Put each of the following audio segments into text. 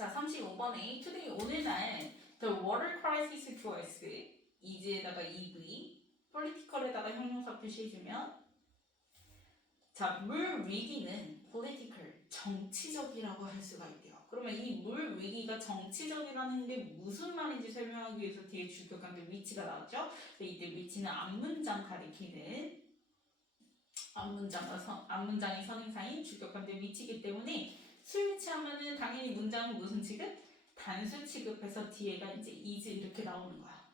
자, 35번에 today 오늘날 the water crisis 주어s is에다가 EV political에다가 형용사 표시해주면 자, 물 위기는 political 정치적이라고 할 수가 있대요. 그러면 이 물 위기가 정치적이라는 게 무슨 말인지 설명하기 위해서 뒤에 주격한데 위치가 나왔죠? 이때 위치는 앞문장 가리키는 앞문장의 선행사인 주격한데 위치이기 때문에 수위치하면은 당연히 문장은 무슨 취급? 단수 취급해서 뒤에가 이제 is 이렇게 나오는 거야.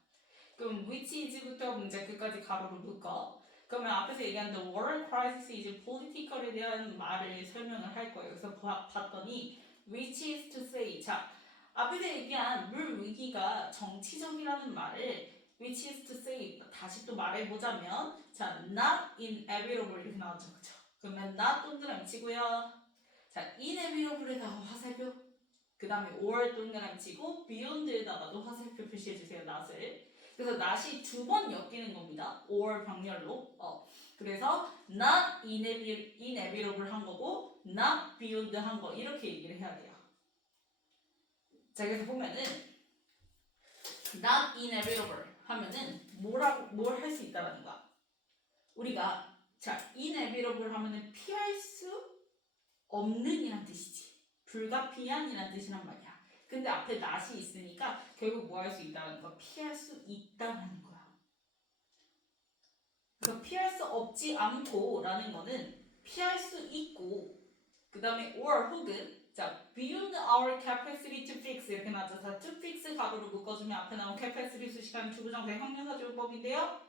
그럼 which is부터 문장 끝까지 가로로 묶어. 그러면 앞에서 얘기한 the water crisis is political에 대한 말을 설명을 할 거예요. 그래서 봤더니 which is to say 자 앞에서 얘기한 물 위기가 정치적이라는 말을 which is to say 다시 또 말해보자면 자 not inevitable 이렇게 나왔죠. 그쵸? 그러면 not 동그라미 치고요. 자 inevitable에다가 화살표 그 다음에 or 동그라미 치고 beyond에다가도 화살표 표시해주세요. not을. 그래서 not이 두 번 엮이는 겁니다. or 병렬로. 그래서 not inevitable 한 거고 not beyond 한 거 이렇게 얘기를 해야 돼요. 자 그래서 보면은 not inevitable 하면은 뭘 할 수 있다라는 거야. 우리가 자 inevitable 하면은 피할 수 없는 이란 뜻이지. 불가피한이란 뜻이란 말이야. 근데 앞에 not이 있으니까 결국 뭐 할 수 있다는 거야? 피할 수 있다라는 거야. 그래서 피할 수 없지 않고 라는 거는 피할 수 있고 그 다음에 or 혹은 자 beyond our capacity to fix 이렇게 나와서 to fix 가로로 묶어주면 앞에 나온 capacity 수식하는 주구장창 형용사 조법인데요.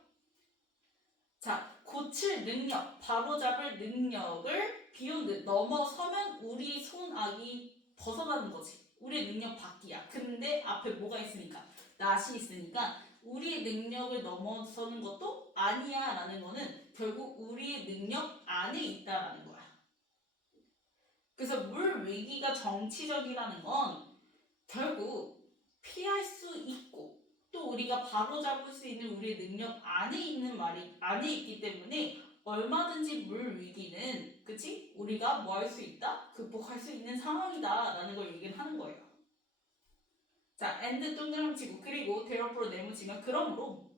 자 고칠 능력, 바로잡을 능력을 beyond 넘어서면 우리 손아귀 벗어나는 거지. 우리의 능력 밖이야. 근데 앞에 뭐가 있으니까 not이 있으니까 우리의 능력을 넘어서는 것도 아니야 라는 거는 결국 우리의 능력 안에 있다라는 거야. 그래서 물 위기가 정치적이라는 건 결국 피할 수 있고 또 우리가 바로잡을 수 있는 우리의 능력 안에 있는 말이 안에 있기 때문에 얼마든지 물 위기는 그치? 우리가 뭐 할 수 있다? 극복할 수 있는 상황이다 라는 걸 얘기를 하는 거예요. 자, and 동그라미 치고 그리고 therefore 네모치면 그러므로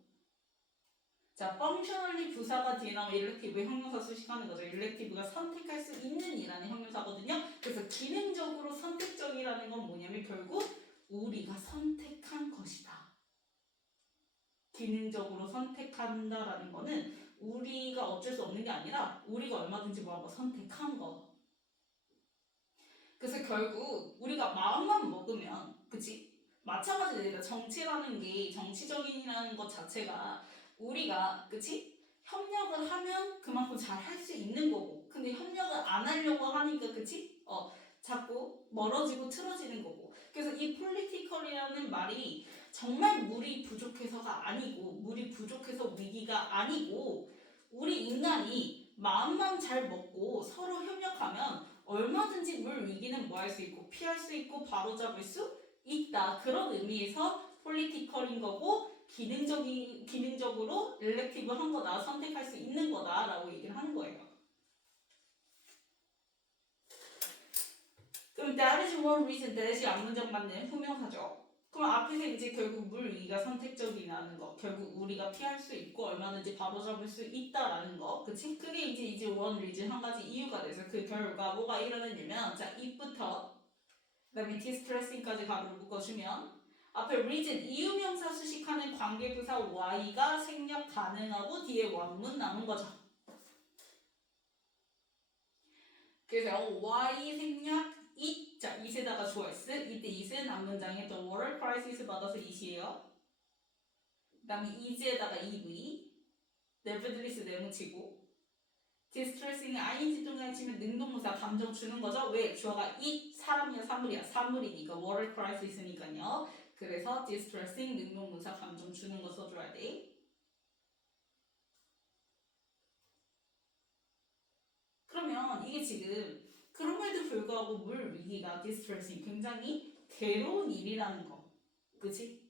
자, functionally 부사가 뒤에 나오면 일렉티브 형용사 수식하는 거죠. 일렉티브가 선택할 수 있는 이라는 형용사거든요. 그래서 기능적으로 선택적이라는 건 뭐냐면 결국 우리가 선택한 것이다. 기능적으로 선택한다라는 거는 우리가 어쩔 수 없는 게 아니라 우리가 얼마든지 뭐하고 선택한 거. 그래서 결국 우리가 마음만 먹으면 그치? 마찬가지로 정치라는 게 정치적인이라는 것 자체가 우리가 그치? 협력을 하면 그만큼 잘 할 수 있는 거고 근데 협력을 안 하려고 하니까 그치? 자꾸 멀어지고 틀어지는 거고 그래서 이 폴리티컬이라는 말이 정말 물이 부족해서가 아니고 물이 부족해서 위기가 아니고 우리 인간이 마음만 잘 먹고 서로 협력하면 얼마든지 물 위기는 뭐 할 수 있고 피할 수 있고 바로잡을 수 있다. 그런 의미에서 폴리티컬인 거고 기능적으로 일렉티브 한 거다. 선택할 수 있는 거다. 라고 얘기를 하는 거예요. 그럼 that is one reason. that이 앞문장 맞는 후명사죠. 그럼 앞에서 이제 결국 물 위기가 선택적이라는 거. 결국 우리가 피할 수 있고 얼마든지 바로잡을 수 있다라는 거. 그치? 그게 이제 one reason 한 가지 이유가 돼서 그 결과 뭐가 일어났냐면 자, it부터 그 다음에 distressing까지 가로를 묶어주면 앞에 reason, 이유명사 수식하는 관계부사 y가 생략 가능하고 뒤에 원문 남은 거죠. 그래서 y 생략 it, 자 it에다가 주어s, 이때 it은 앞문장에 the water crisis 받아서 it이에요. 그 다음에 is에다가 ev, nevertheless 네모치고 distressing ing 동그라미 치면 능동무사 감정 주는 거죠. 왜? 주어가 it 사람이야 사물이야 사물이니까 water crisis니까요. 그래서 distressing 능동무사 감정 주는 거 써줘야 돼. 그러면 이게 지금 그럼에도 불구하고 물 위기가 distressing 굉장히 괴로운 일이라는 거. 그치?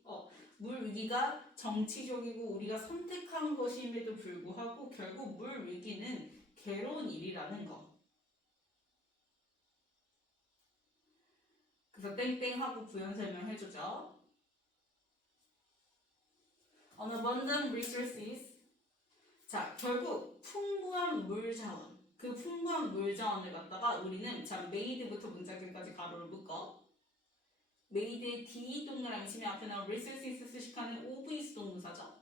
물 위기가 정치적이고 우리가 선택한 것임에도 불구하고 결국 물 위기는 괴로운 일이라는 거. 그래서 땡땡하고 부연 설명해주죠. On abundant resources. 자, 결국 풍부한 물 자원. 그 풍부한 물 자원을 갖다가 우리는 자 made부터 문장들까지 가로를 묶어. made의 D 동그라미 치면 앞에 나온 resources 수식하는 OVS 동사죠.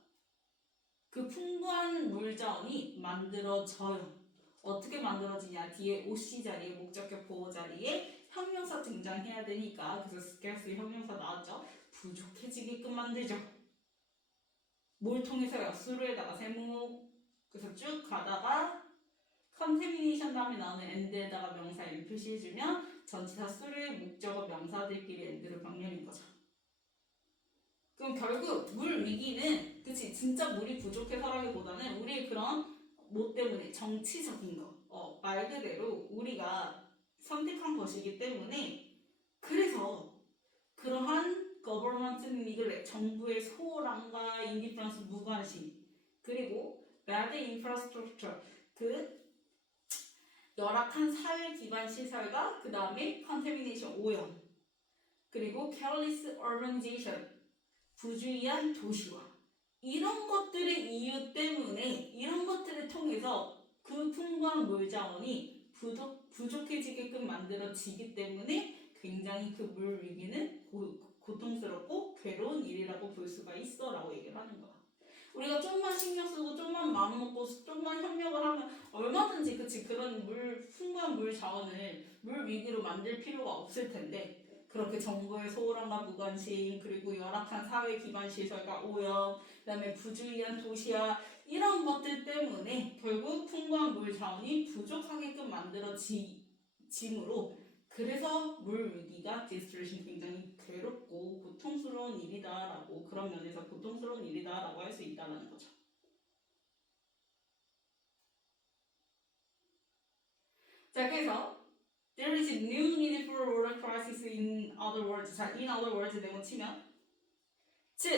그 풍부한 물 자원이 만들어져요. 어떻게 만들어지냐? 뒤에 OC 자리에 목적격 보호 자리에 형용사 등장해야 되니까 그래서 scarce 형용사 나왔죠. 부족해지게끔 만들죠. 뭘 통해서요? 수로에다가 세모 그래서 쭉 가다가 컨테미네이션 다음에 나오는 end에다가 명사 n 표시해주면 전치사 수로의 목적어 명사들끼리 end를 병렬인 거죠. 그럼 결국 물 위기는 그치 진짜 물이 부족해서라기보다는 우리의 그런 뭐 때문에 정치적인 거 말 그대로 우리가 선택한 것이기 때문에 그래서 그러한 government neglect 정부의 소홀함과 indifference 무관심 그리고 bad infrastructure 그 열악한 사회 기반 시설과 그 다음에 contamination 오염 그리고 careless urbanization 부주의한 도시화 이런 것들의 이유 때문에 이런 것들을 통해서 그 풍부한 물 자원이 부족해지게끔 만들어지기 때문에 굉장히 그 물 위기는 고통스럽고 괴로운 일이라고 볼 수가 있어 라고 얘기를 하는 거야. 우리가 좀만 신경 쓰고 좀만 마음 먹고 좀만 협력을 하면 얼마든지 그치 그런 풍부한 물 자원을 물 위기로 만들 필요가 없을 텐데 그렇게 정부의 소홀함과 무관심 그리고 열악한 사회 기반 시설과 오염 그다음에 부주의한 도시화 이런 것들 때문에 결국 풍부한 물 자원이 부족하게끔 만들어짐으로 그래서 물 위기가 디스트레이션 굉장히 괴롭고 고통스러운 일이다라고 그런 면에서 고통스러운 일이다라고 할 수 있다는 거죠. 자 그래서 There is new need for water crisis in other words. 자, in other words 내고 치면 즉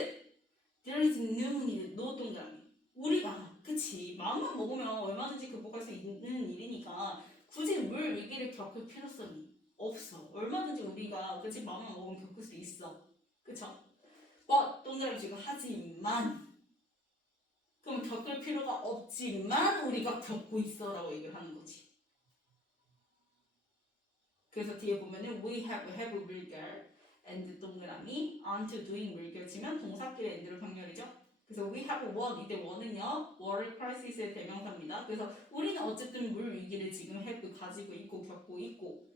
There is new need, 노 동그라미 우리가 그치 마음만 먹으면 얼마든지 극복할 수 있는 일이니까 굳이 물 위기를 겪을 필요성이 없어. 얼마든지 우리가 그치 마음만 먹으면 겪을 수 있어. 그쵸? 동그라미 지금 하지만 그럼 겪을 필요가 없지만 우리가 겪고 있어 라고 얘기를 하는 거지. 그래서 뒤에 보면은 we have 물결 and 동그라미 onto doing 물결 치면 동사끼리 and를 병렬이죠. 그래서 we have one 이때 one은요 water crisis의 대명사입니다. 그래서 우리는 어쨌든 물 위기를 지금 가지고 있고 겪고 있고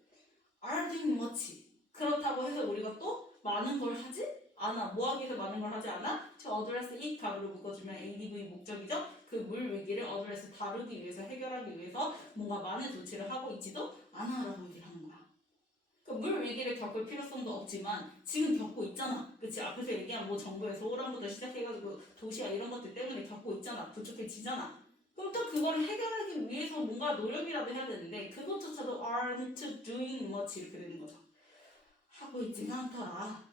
are doing much 그렇다고 해서 우리가 또 많은 걸 하지 않아. 뭐 하기 위해서 많은 걸 하지 않아? 저 address it 가로로 묶어주면 ADV 목적이죠. 그 물 위기를 address 다루기 위해서 해결하기 위해서 뭔가 많은 조치를 하고 있지도 않아라고 얘기를 하는 거야. 물 위기를 겪을 필요성도 없지만 지금 겪고 있잖아. 그치? 앞에서 얘기한 뭐 정부의 소홀함부터 시작해가지고 도시야 이런 것들 때문에 겪고 있잖아. 부족해지잖아. 그럼 또 그걸 해결하기 위해서 뭔가 노력이라도 해야 되는데 그것조차도 aren't doing much 이렇게 되는 거죠. 하고 있지가 않더라.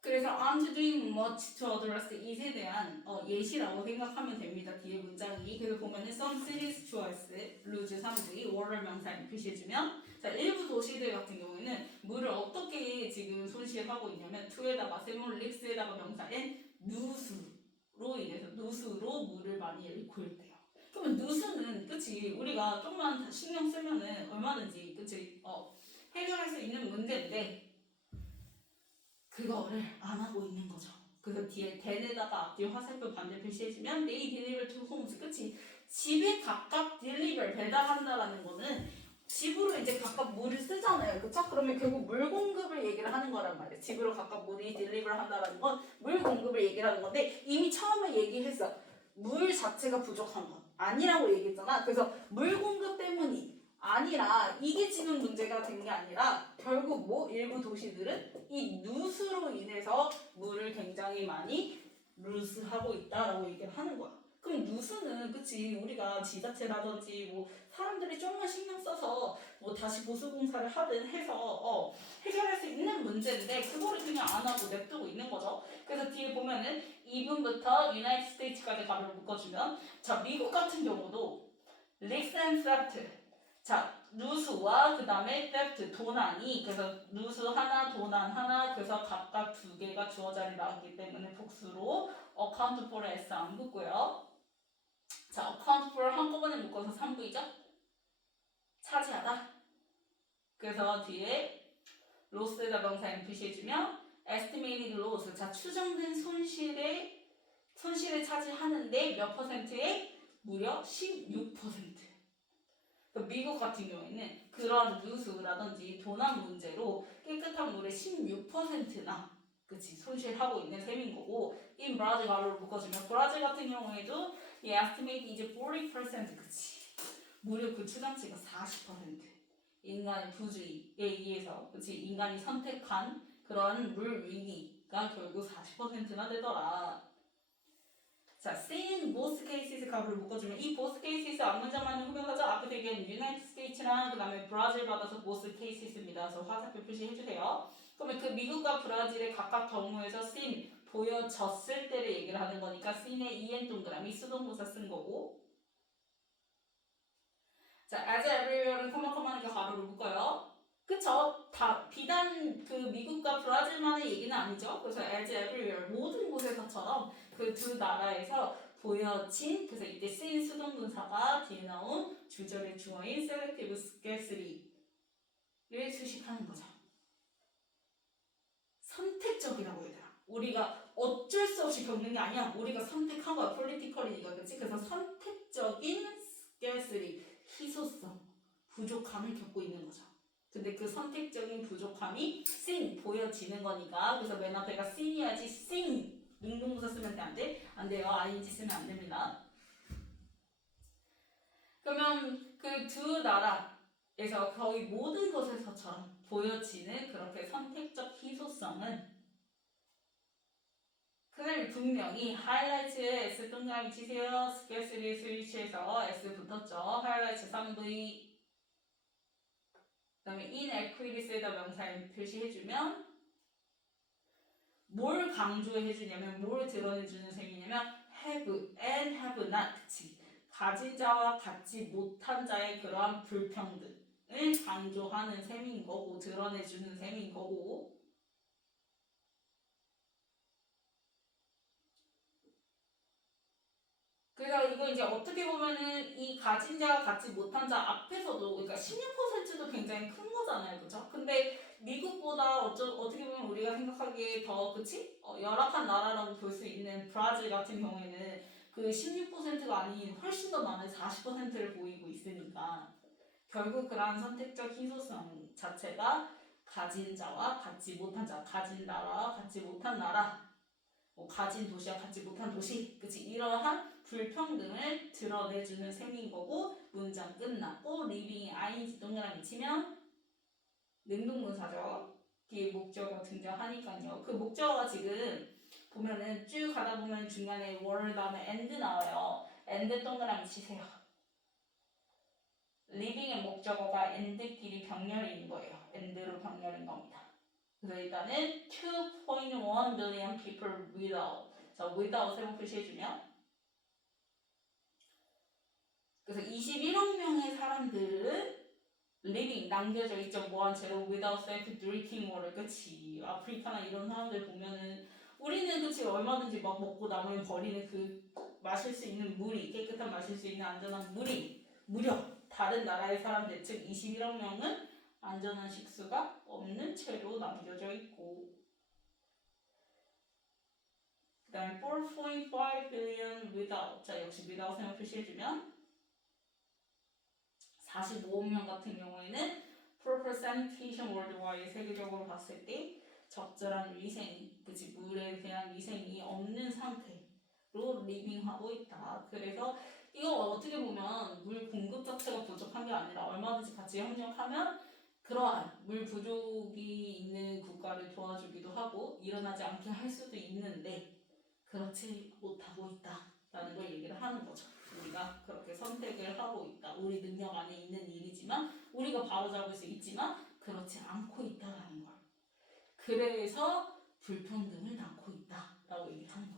그래서 aren't doing much to address it에 대한 예시라고 생각하면 됩니다. 뒤에 문장이. 그래서 보면은 some cities choice, lose 3의 water 명사를 표시해주면 자 일부 도시들 같은 경우에는 물을 어떻게 지금 손실하고 있냐면 to에다가 세모 릭스에다가 명사 n 누수로 인해서 누수로 물을 많이 잃고 있대요. 그러면 누수는 그치 우리가 조금만 신경 쓰면은 얼마든지 그치 해결할 수 있는 문제인데 그거를 안 하고 있는 거죠. 그래서 뒤에 then에다가 앞뒤 화살표 반대 표시해주면 they deliver to homes 그치 집에 각각 deliver 배달한다라는 거는 집으로 이제 각각 물을 쓰잖아요. 그쵸? 그러면 결국 물 공급을 얘기를 하는 거란 말이에요. 집으로 각각 물이 deliver 한다라는 건 물 공급을 얘기를 하는 건데 이미 처음에 얘기했어. 물 자체가 부족한 건 아니라고 얘기했잖아. 그래서 물 공급 때문이 아니라 이게 지금 문제가 된 게 아니라 결국 뭐 일부 도시들은 이 누수로 인해서 물을 굉장히 많이 루스하고 있다라고 얘기를 하는 거야. 그럼 누수는 그치 우리가 지자체라든지 뭐 사람들이 조금만 신경 써서 뭐 다시 보수 공사를 하든 해서 해결할 수 있는 문제인데 그거를 그냥 안 하고 냅두고 있는 거죠. 그래서 뒤에 보면은 이분부터 유나이티드 스테이츠까지 가로를 묶어주면 자 미국 같은 경우도 릭스 앤 세트 자, 누수와 그 다음에 theft, 도난이, 그래서 누수 하나, 도난 하나, 그래서 각각 두 개가 주어 자리 나왔기 때문에 복수로 account for S 안 붙고요. 자, account for 한꺼번에 묶어서 3부이죠? 차지하다. 그래서 뒤에 loss에다 명사인 표시해주면 estimated loss, 자, 추정된 손실을 차지하는데 몇 퍼센트에? 무려 16%. 미국 같은 경우에는 그런 누수라든지 도난 문제로 깨끗한 물의 16%나 그치 손실하고 있는 셈인 거고 in 브라질 가로를 묶어주면 브라질 같은 경우에도 이 estimate 이제 40% 그치 무려 그 추정치가 40% 인간의 부주의에 의해서 그치 인간이 선택한 그런 물 위기가 결국 40%나 되더라. 자, seen both cases 가로를 묶어주면 이 both cases 앞문장만은 후명사죠. 앞에서 얘기한 United States랑 그 다음에 브라질 받아서 both cases입니다. 그래서 화살표 표시해주세요. 그러면 그 미국과 브라질의 각각 경우에서 seen 보여졌을 때를 얘기를 하는 거니까 seen의 en 동그라미 수동부사 쓴 거고 자, as everywhere는 커마커마니까 가로를 묶어요. 그쵸? 다 비단 그 미국과 브라질만의 얘기는 아니죠. 그래서 as everywhere 모든 곳에서처럼 그 두 나라에서 보여진 그래서 이때 쓰인 수동분사가 뒤에 나온 주절의 주어인 selective scarcity를 수식하는 거죠. 선택적이라고 얘들아. 우리가 어쩔 수 없이 겪는 게 아니야. 우리가 선택한 거야. politically가 그렇지. 그래서 선택적인 scarcity 희소성 부족함을 겪고 있는 거죠. 근데 그 선택적인 부족함이 seen 보여지는 거니까 그래서 맨 앞에가 seen이야지 seen 능동부사 쓰면 안 돼? 안 돼요. ing 쓰면 안 됩니다. 그러면 그 두 나라에서 거의 모든 것에서처럼 보여지는 그렇게 선택적 희소성은 그들 분명히 하이라이트에 S 동그라미 치세요. 스케스리 스위치에서 S 붙었죠. 하이라이트 3V 그 다음에 inequities에다 명사인 표시해주면 뭘 강조해주냐면 뭘 드러내주는 셈이냐면 have and have not 그치 가진 자와 갖지 못한 자의 그러한 불평등을 강조하는 셈인 거고 드러내주는 셈인 거고 그래서 이거 이제 어떻게 보면은 이 가진 자와 갖지 못한 자 앞에서도 그러니까 16%도 굉장히 큰 거잖아요, 그렇죠? 근데 미국보다 어떻게 보면 우리가 생각하기에 더 그치? 열악한 나라라고 볼 수 있는 브라질 같은 경우에는 그 16%가 아닌 훨씬 더 많은 40%를 보이고 있으니까 결국 그러한 선택적 희소성 자체가 가진 자와 갖지 못한 자, 가진 나라와 갖지 못한 나라 가진 도시와 갖지 못한 도시 그치 이러한 불평등을 드러내주는 셈인 거고 문장 끝났고 리빙이 ing 동그라미 치면 능동문사죠. 뒤에 목적어 등장하니까요. 그 목적어가 지금 보면은 쭉 가다 보면 중간에 were 다음에 and 나와요. and 동그라미 치세요. 리빙의 목적어가 and끼리 병렬인 거예요. and로 병렬인 겁니다. 그래서 일단은 2.1 billion people without 자 without 세모 표시해주면 그래서 21억 명의 사람들은 living 남겨져 있죠. 뭐한 채로 without safe drinking water 그치 아프리카나 이런 사람들 보면은 우리는 그치 얼마든지 막 먹고 남으면 버리는 그 마실 수 있는 물이 깨끗한 마실 수 있는 안전한 물이 무려 다른 나라의 사람들 즉 21억 명은 안전한 식수가 없는 채로 남겨져 있고 그 다음에 4.5 billion without 자 역시 without 세모 표시해주면 45억 명 같은 경우에는 proper sanitation worldwide 세계적으로 봤을 때 적절한 위생이 그치 물에 대한 위생이 없는 상태로 리빙하고 있다. 그래서 이거 어떻게 보면 물 공급 자체가 부족한 게 아니라 얼마든지 같이 협력하면 그러한 물 부족이 있는 국가를 도와주기도 하고 일어나지 않게 할 수도 있는데 그렇지 못하고 있다라는 걸 얘기를 하는 거죠. 우리가 그렇게 선택을 하고 있다. 우리 능력 안에 있는 일이지만 우리가 바로잡을 수 있지만 그렇지 않고 있다라는 걸. 그래서 불평등을 낳고 있다라고 얘기하는 거죠.